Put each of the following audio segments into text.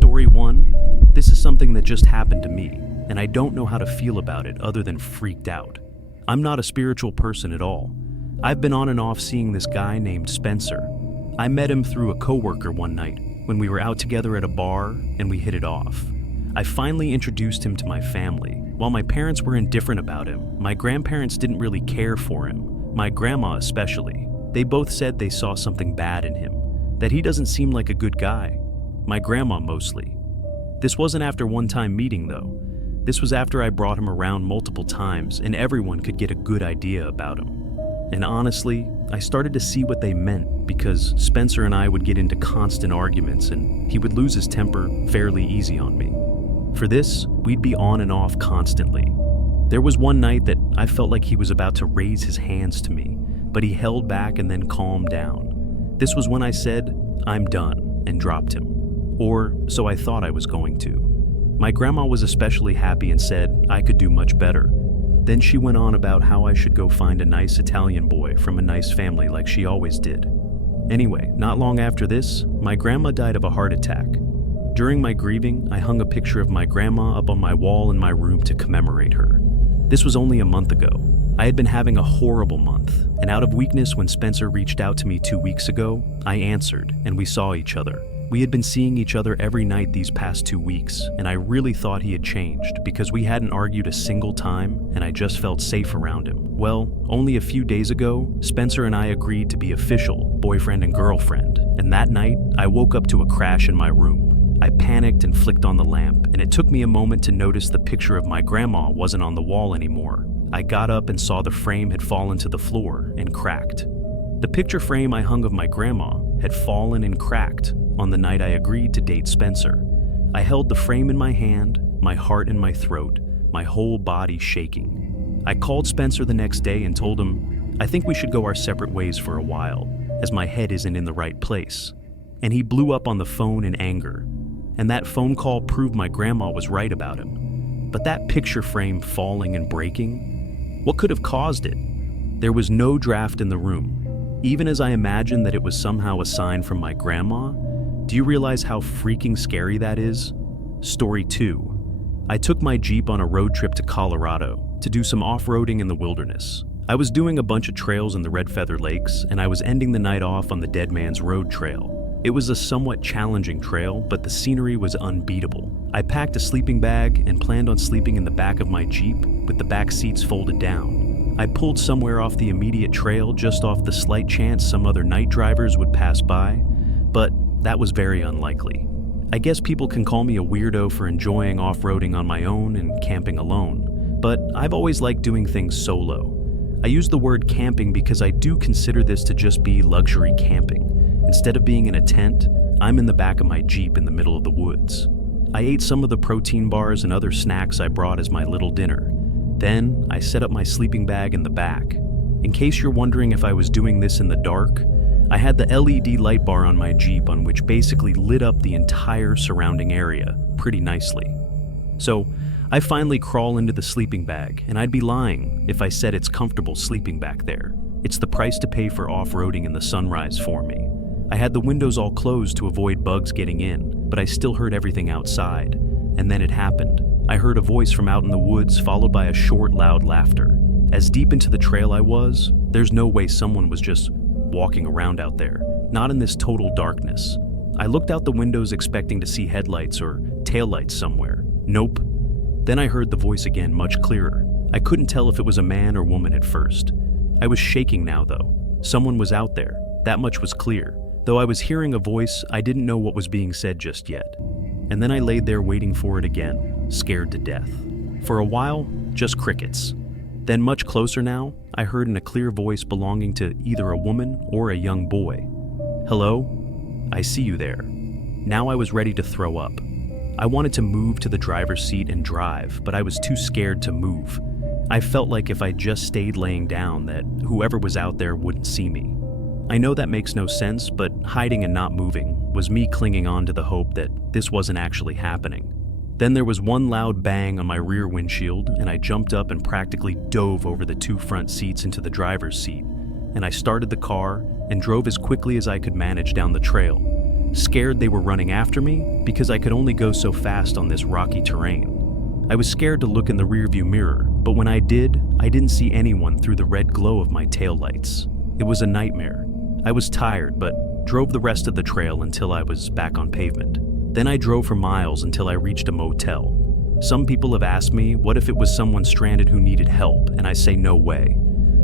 Story 1. This is something that just happened to me, and I don't know how to feel about it other than freaked out. I'm not a spiritual person at all. I've been on and off seeing this guy named Spencer. I met him through a coworker one night when we were out together at a bar and we hit it off. I finally introduced him to my family. While my parents were indifferent about him, my grandparents didn't really care for him, my grandma especially. They both said they saw something bad in him, that he doesn't seem like a good guy. My grandma mostly. This wasn't after one-time meeting though. This was after I brought him around multiple times and everyone could get a good idea about him. And honestly, I started to see what they meant because Spencer and I would get into constant arguments and he would lose his temper fairly easy on me. For this, we'd be on and off constantly. There was one night that I felt like he was about to raise his hands to me, but he held back and then calmed down. This was when I said, "I'm done," and dropped him. Or so I thought I was going to. My grandma was especially happy and said I could do much better. Then she went on about how I should go find a nice Italian boy from a nice family like she always did. Anyway, not long after this, my grandma died of a heart attack. During my grieving, I hung a picture of my grandma up on my wall in my room to commemorate her. This was only a month ago. I had been having a horrible month, and out of weakness when Spencer reached out to me 2 weeks ago, I answered and we saw each other. We had been seeing each other every night these past 2 weeks, and I really thought he had changed because we hadn't argued a single time and I just felt safe around him. Well, only a few days ago, Spencer and I agreed to be official boyfriend and girlfriend, and that night, I woke up to a crash in my room. I panicked and flicked on the lamp, and it took me a moment to notice the picture of my grandma wasn't on the wall anymore. I got up and saw the frame had fallen to the floor and cracked. The picture frame I hung of my grandma had fallen and cracked on the night I agreed to date Spencer. I held the frame in my hand, my heart in my throat, my whole body shaking. I called Spencer the next day and told him, I think we should go our separate ways for a while, as my head isn't in the right place. And he blew up on the phone in anger. And that phone call proved my grandma was right about him. But that picture frame falling and breaking, what could have caused it? There was no draft in the room. Even as I imagined that it was somehow a sign from my grandma, do you realize how freaking scary that is? Story 2. I took my Jeep on a road trip to Colorado to do some off-roading in the wilderness. I was doing a bunch of trails in the Red Feather Lakes, and I was ending the night off on the Dead Man's Road Trail. It was a somewhat challenging trail, but the scenery was unbeatable. I packed a sleeping bag and planned on sleeping in the back of my Jeep with the back seats folded down. I pulled somewhere off the immediate trail just off the slight chance some other night drivers would pass by, but that was very unlikely. I guess people can call me a weirdo for enjoying off-roading on my own and camping alone, but I've always liked doing things solo. I use the word camping because I do consider this to just be luxury camping. Instead of being in a tent, I'm in the back of my Jeep in the middle of the woods. I ate some of the protein bars and other snacks I brought as my little dinner. Then, I set up my sleeping bag in the back. In case you're wondering if I was doing this in the dark, I had the LED light bar on my Jeep on which basically lit up the entire surrounding area pretty nicely. So, I finally crawl into the sleeping bag, and I'd be lying if I said it's comfortable sleeping back there. It's the price to pay for off-roading in the sunrise for me. I had the windows all closed to avoid bugs getting in, but I still heard everything outside. And then it happened. I heard a voice from out in the woods followed by a short, loud laughter. As deep into the trail I was, there's no way someone was just walking around out there, not in this total darkness. I looked out the windows expecting to see headlights or taillights somewhere. Nope. Then I heard the voice again much clearer. I couldn't tell if it was a man or woman at first. I was shaking now though. Someone was out there. That much was clear. Though I was hearing a voice, I didn't know what was being said just yet. And then I laid there waiting for it again, scared to death. For a while, just crickets. Then much closer now, I heard in a clear voice belonging to either a woman or a young boy. Hello? I see you there. Now I was ready to throw up. I wanted to move to the driver's seat and drive, but I was too scared to move. I felt like if I just stayed laying down that whoever was out there wouldn't see me. I know that makes no sense, but hiding and not moving was me clinging on to the hope that this wasn't actually happening. Then there was one loud bang on my rear windshield, and I jumped up and practically dove over the 2 front seats into the driver's seat, and I started the car and drove as quickly as I could manage down the trail. scared they were running after me because I could only go so fast on this rocky terrain. I was scared to look in the rearview mirror, but when I did, I didn't see anyone through the red glow of my taillights. It was a nightmare. I was tired, but drove the rest of the trail until I was back on pavement. Then I drove for miles until I reached a motel. Some people have asked me, what if it was someone stranded who needed help, and I say no way.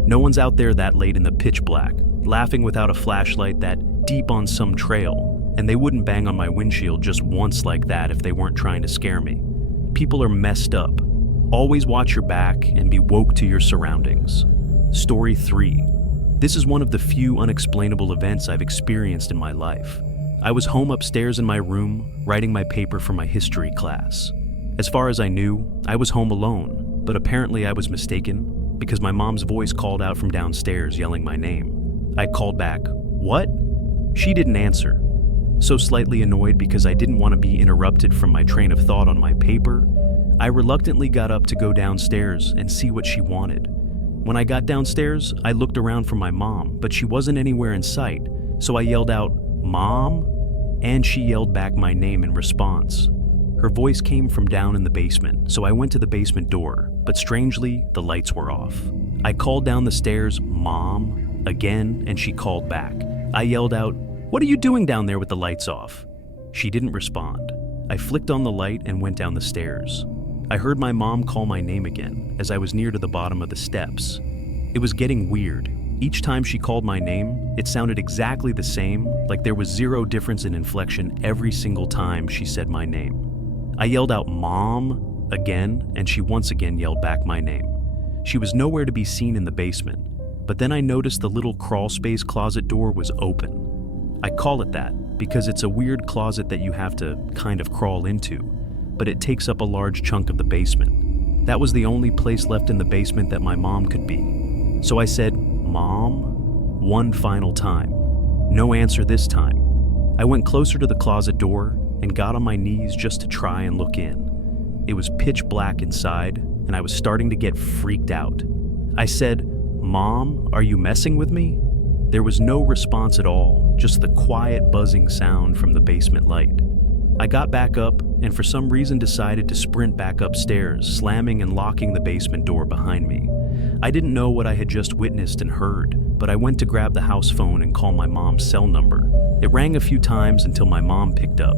No one's out there that late in the pitch black, laughing without a flashlight that deep on some trail, and they wouldn't bang on my windshield just once like that if they weren't trying to scare me. People are messed up. Always watch your back and be woke to your surroundings. Story 3. This is one of the few unexplainable events I've experienced in my life. I was home upstairs in my room, writing my paper for my history class. As far as I knew, I was home alone, but apparently I was mistaken because my mom's voice called out from downstairs yelling my name. I called back, "What?" She didn't answer. So slightly annoyed because I didn't want to be interrupted from my train of thought on my paper, I reluctantly got up to go downstairs and see what she wanted. When I got downstairs, I looked around for my mom, but she wasn't anywhere in sight, so I yelled out, "Mom?" And she yelled back my name in response. Her voice came from down in the basement, so I went to the basement door, but strangely, the lights were off. I called down the stairs, "Mom?" again, and she called back. I yelled out, "What are you doing down there with the lights off?" She didn't respond. I flicked on the light and went down the stairs. I heard my mom call my name again as I was near to the bottom of the steps. It was getting weird. Each time she called my name, it sounded exactly the same, like there was zero difference in inflection every single time she said my name. I yelled out, "Mom?" again, and she once again yelled back my name. She was nowhere to be seen in the basement, but then I noticed the little crawl space closet door was open. I call it that because it's a weird closet that you have to kind of crawl into, but it takes up a large chunk of the basement. That was the only place left in the basement that my mom could be. So I said, "Mom?" one final time. No answer this time. I went closer to the closet door and got on my knees just to try and look in. It was pitch black inside, and I was starting to get freaked out. I said, "Mom, are you messing with me?" There was no response at all, just the quiet buzzing sound from the basement light. I got back up and for some reason decided to sprint back upstairs, slamming and locking the basement door behind me. I didn't know what I had just witnessed and heard, but I went to grab the house phone and call my mom's cell number. It rang a few times until my mom picked up,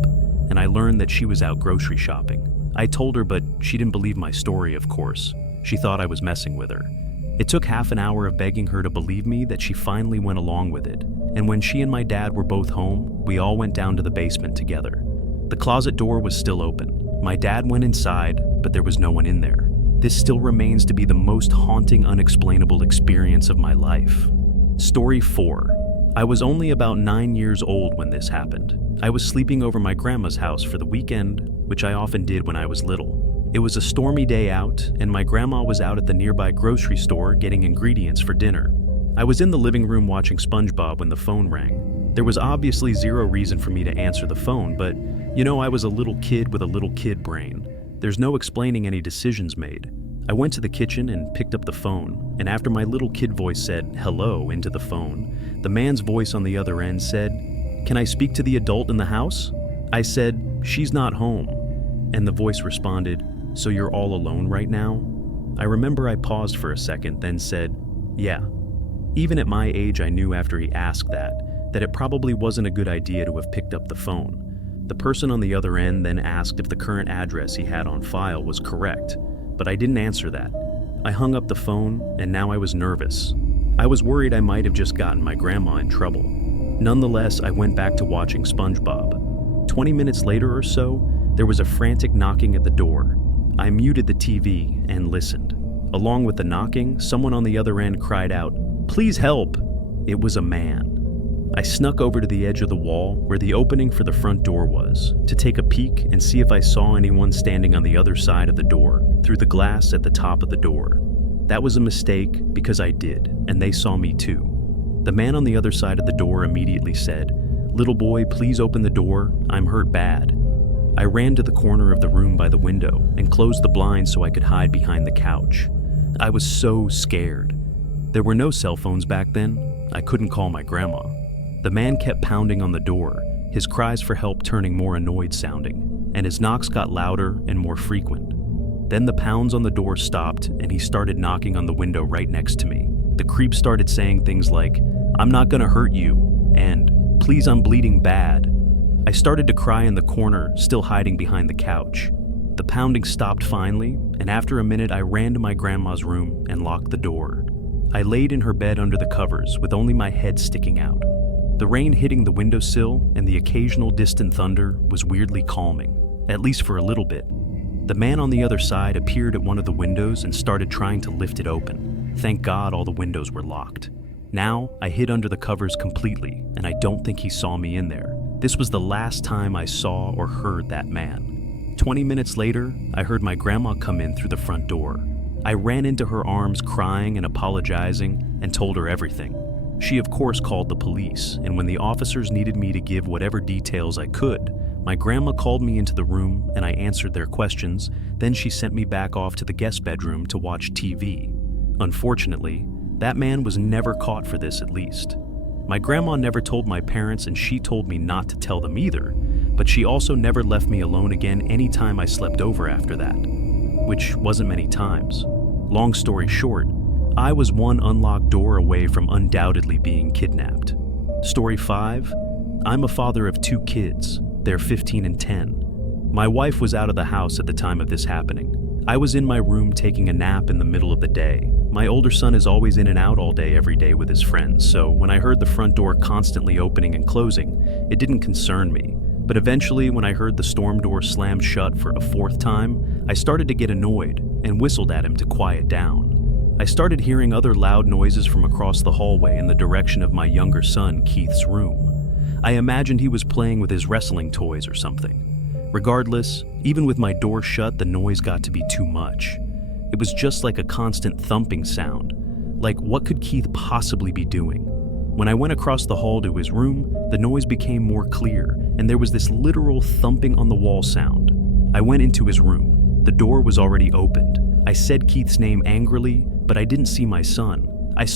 and I learned that she was out grocery shopping. I told her, but she didn't believe my story, of course. She thought I was messing with her. It took half an hour of begging her to believe me that she finally went along with it, and when she and my dad were both home, we all went down to the basement together. The closet door was still open. My dad went inside, but there was no one in there. This still remains to be the most haunting, unexplainable experience of my life. Story 4. I was only about 9 years old when this happened. I was sleeping over my grandma's house for the weekend, which I often did when I was little. It was a stormy day out, and my grandma was out at the nearby grocery store getting ingredients for dinner. I was in the living room watching SpongeBob when the phone rang. There was obviously zero reason for me to answer the phone, but I was a little kid with a little kid brain. There's no explaining any decisions made. I went to the kitchen and picked up the phone, and after my little kid voice said hello into the phone, the man's voice on the other end said, "Can I speak to the adult in the house?" I said, "She's not home." And the voice responded, "So you're all alone right now?" I remember I paused for a second, then said, "Yeah." Even at my age, I knew after he asked that it probably wasn't a good idea to have picked up the phone. The person on the other end then asked if the current address he had on file was correct, but I didn't answer that. I hung up the phone, and now I was nervous. I was worried I might have just gotten my grandma in trouble. Nonetheless, I went back to watching SpongeBob. 20 minutes later or so, there was a frantic knocking at the door. I muted the TV and listened. Along with the knocking, someone on the other end cried out, "Please help!" It was a man. I snuck over to the edge of the wall where the opening for the front door was, to take a peek and see if I saw anyone standing on the other side of the door, through the glass at the top of the door. That was a mistake because I did, and they saw me too. The man on the other side of the door immediately said, "Little boy, please open the door, I'm hurt bad." I ran to the corner of the room by the window and closed the blinds so I could hide behind the couch. I was so scared. There were no cell phones back then. I couldn't call my grandma. The man kept pounding on the door, his cries for help turning more annoyed sounding, and his knocks got louder and more frequent. Then the pounds on the door stopped and he started knocking on the window right next to me. The creep started saying things like, "I'm not gonna hurt you," and "Please, I'm bleeding bad." I started to cry in the corner, still hiding behind the couch. The pounding stopped finally, and after a minute I ran to my grandma's room and locked the door. I laid in her bed under the covers with only my head sticking out. The rain hitting the windowsill and the occasional distant thunder was weirdly calming, at least for a little bit. The man on the other side appeared at one of the windows and started trying to lift it open. Thank God all the windows were locked. Now, I hid under the covers completely, and I don't think he saw me in there. This was the last time I saw or heard that man. 20 minutes later, I heard my grandma come in through the front door. I ran into her arms crying and apologizing and told her everything. She of course called the police, and when the officers needed me to give whatever details I could, my grandma called me into the room and I answered their questions. Then she sent me back off to the guest bedroom to watch TV. Unfortunately, that man was never caught for this, at least. My grandma never told my parents, and she told me not to tell them either, but she also never left me alone again any time I slept over after that, which wasn't many times. Long story short, I was one unlocked door away from undoubtedly being kidnapped. Story 5. I'm a father of 2 kids. They're 15 and 10. My wife was out of the house at the time of this happening. I was in my room taking a nap in the middle of the day. My older son is always in and out all day every day with his friends, so when I heard the front door constantly opening and closing, it didn't concern me. But eventually, when I heard the storm door slam shut for a 4th time, I started to get annoyed and whistled at him to quiet down. I started hearing other loud noises from across the hallway in the direction of my younger son, Keith's room. I imagined he was playing with his wrestling toys or something. Regardless, even with my door shut, the noise got to be too much. It was just like a constant thumping sound. Like, what could Keith possibly be doing? When I went across the hall to his room, the noise became more clear, and there was this literal thumping on the wall sound. I went into his room. The door was already opened. I said Keith's name angrily, but I didn't see my son.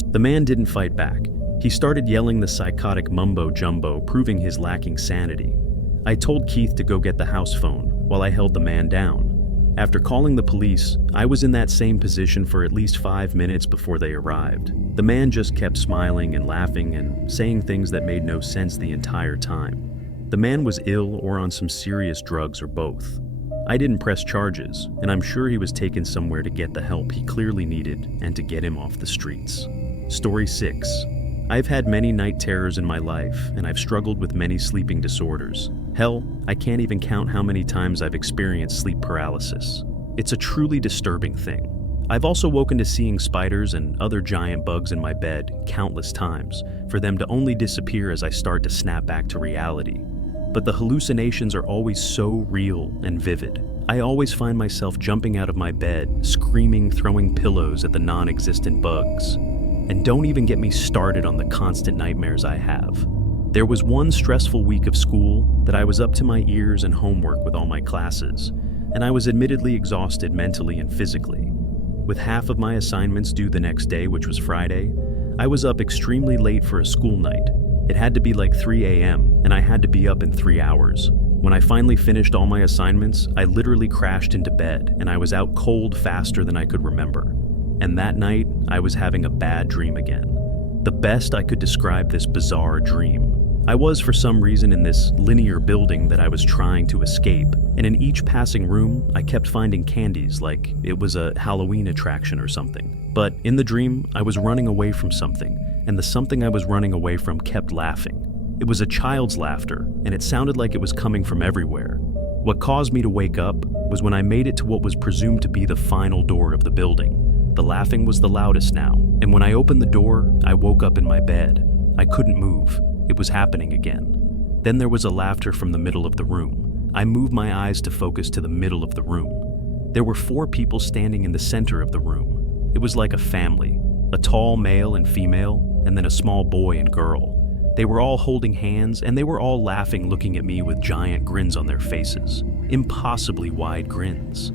The man didn't fight back. He started yelling the psychotic mumbo-jumbo, proving his lacking sanity. I told Keith to go get the house phone while I held the man down. After calling the police, I was in that same position for at least 5 minutes before they arrived. The man just kept smiling and laughing and saying things that made no sense the entire time. The man was ill or on some serious drugs or both. I didn't press charges, and I'm sure he was taken somewhere to get the help he clearly needed and to get him off the streets. Story 6. I've had many night terrors in my life, and I've struggled with many sleeping disorders. Hell, I can't even count how many times I've experienced sleep paralysis. It's a truly disturbing thing. I've also woken to seeing spiders and other giant bugs in my bed countless times, for them to only disappear as I start to snap back to reality. But the hallucinations are always so real and vivid. I always find myself jumping out of my bed, screaming, throwing pillows at the non-existent bugs. And don't even get me started on the constant nightmares I have. There was one stressful week of school that I was up to my ears in homework with all my classes, and I was admittedly exhausted mentally and physically. With half of my assignments due the next day, which was Friday, I was up extremely late for a school night. It had to be like 3 a.m., and I had to be up in 3 hours. When I finally finished all my assignments, I literally crashed into bed, and I was out cold faster than I could remember. And that night, I was having a bad dream again. The best I could describe this bizarre dream. I was, for some reason, in this linear building that I was trying to escape, and in each passing room, I kept finding candies like it was a Halloween attraction or something. But in the dream, I was running away from something, and the something I was running away from kept laughing. It was a child's laughter, and it sounded like it was coming from everywhere. What caused me to wake up was when I made it to what was presumed to be the final door of the building. The laughing was the loudest now, and when I opened the door, I woke up in my bed. I couldn't move. It was happening again. Then there was a laughter from the middle of the room. I moved my eyes to focus to the middle of the room. There were 4 people standing in the center of the room. It was like a family, a tall male and female, and then a small boy and girl. They were all holding hands, and they were all laughing, looking at me with giant grins on their faces. Impossibly wide grins.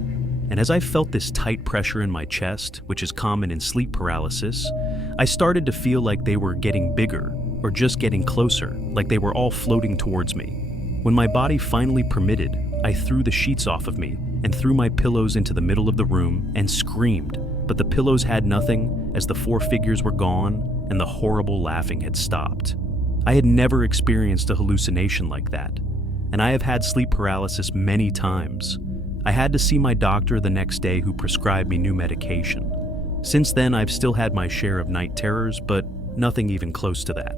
And as I felt this tight pressure in my chest, which is common in sleep paralysis, I started to feel like they were getting bigger, or just getting closer, like they were all floating towards me. When my body finally permitted, I threw the sheets off of me and threw my pillows into the middle of the room and screamed, but the pillows had nothing as the four figures were gone and the horrible laughing had stopped. I had never experienced a hallucination like that, and I have had sleep paralysis many times. I had to see my doctor the next day, who prescribed me new medication. Since then, I've still had my share of night terrors, but nothing even close to that.